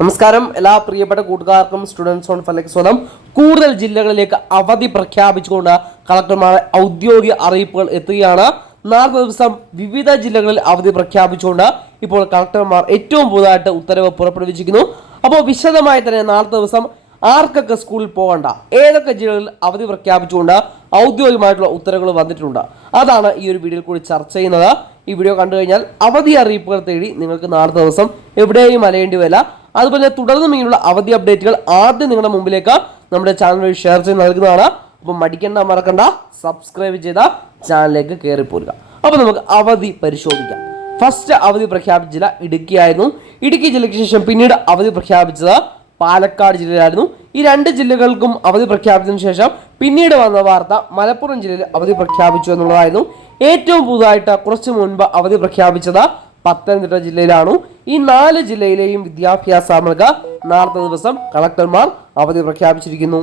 നമസ്കാരം. എല്ലാ പ്രിയപ്പെട്ട കൂട്ടുകാർക്കും സ്റ്റുഡൻസ് ഓൺ ഫലക്ക് സ്വന്തം കൂടുതൽ ജില്ലകളിലേക്ക് അവധി പ്രഖ്യാപിച്ചുകൊണ്ട് കളക്ടർമാരുടെ ഔദ്യോഗിക അറിയിപ്പുകൾ എത്തുകയാണ്. നാല് ദിവസം വിവിധ ജില്ലകളിൽ അവധി പ്രഖ്യാപിച്ചുകൊണ്ട് ഇപ്പോൾ കളക്ടർമാർ ഏറ്റവും പുതുതായിട്ട് ഉത്തരവ് പുറപ്പെടുവിച്ചിരിക്കുന്നു. അപ്പോൾ വിശദമായി തന്നെ നാല് ദിവസം ആർക്കൊക്കെ സ്കൂളിൽ പോകണ്ട ഏതൊക്കെ ജില്ലകളിൽ അവധി പ്രഖ്യാപിച്ചുകൊണ്ട് ഔദ്യോഗികമായിട്ടുള്ള ഉത്തരവുകൾ വന്നിട്ടുണ്ട്. അതാണ് ഈ ഒരു വീഡിയോയിൽ കൂടി ചർച്ച ചെയ്യുന്നത്. ഈ വീഡിയോ കണ്ടു കഴിഞ്ഞാൽ അവധി അറിയിപ്പുകൾ തേടി നിങ്ങൾക്ക് നാല് ദിവസം എവിടെയും അലയേണ്ടി വരില്ല. അതുപോലെ തുടർന്നും ഇങ്ങനെയുള്ള അവധി അപ്ഡേറ്റുകൾ ആദ്യം നിങ്ങളുടെ മുമ്പിലേക്ക് നമ്മുടെ ചാനൽ വഴി ഷെയർ ചെയ്ത് നൽകുന്നതാണ്. അപ്പം മടിക്കേണ്ട മറക്കണ്ട സബ്സ്ക്രൈബ് ചെയ്ത ചാനലിലേക്ക് കയറി പോരുക അപ്പോൾ നമുക്ക് അവധി പരിശോധിക്കാം. ഫസ്റ്റ് അവധി പ്രഖ്യാപിച്ച ജില്ല ഇടുക്കിയായിരുന്നു. ഇടുക്കി ജില്ലയ്ക്ക് ശേഷം പിന്നീട് അവധി പ്രഖ്യാപിച്ചത് പാലക്കാട് ജില്ലയിലായിരുന്നു. ഈ രണ്ട് ജില്ലകൾക്കും അവധി പ്രഖ്യാപിച്ചതിനു ശേഷം പിന്നീട് വന്ന വാർത്ത മലപ്പുറം ജില്ലയിൽ അവധി പ്രഖ്യാപിച്ചു എന്നുള്ളതായിരുന്നു. ഏറ്റവും പുതുതായിട്ട് കുറച്ച് മുൻപ് അവധി പ്രഖ്യാപിച്ചത് പത്തനംതിട്ട ജില്ലയിലാണ്. ഈ നാല് ജില്ലയിലെയും വിദ്യാഭ്യാസ മൃഗ നാളത്തെ ദിവസം കളക്ടർമാർ അവധി പ്രഖ്യാപിച്ചിരിക്കുന്നു.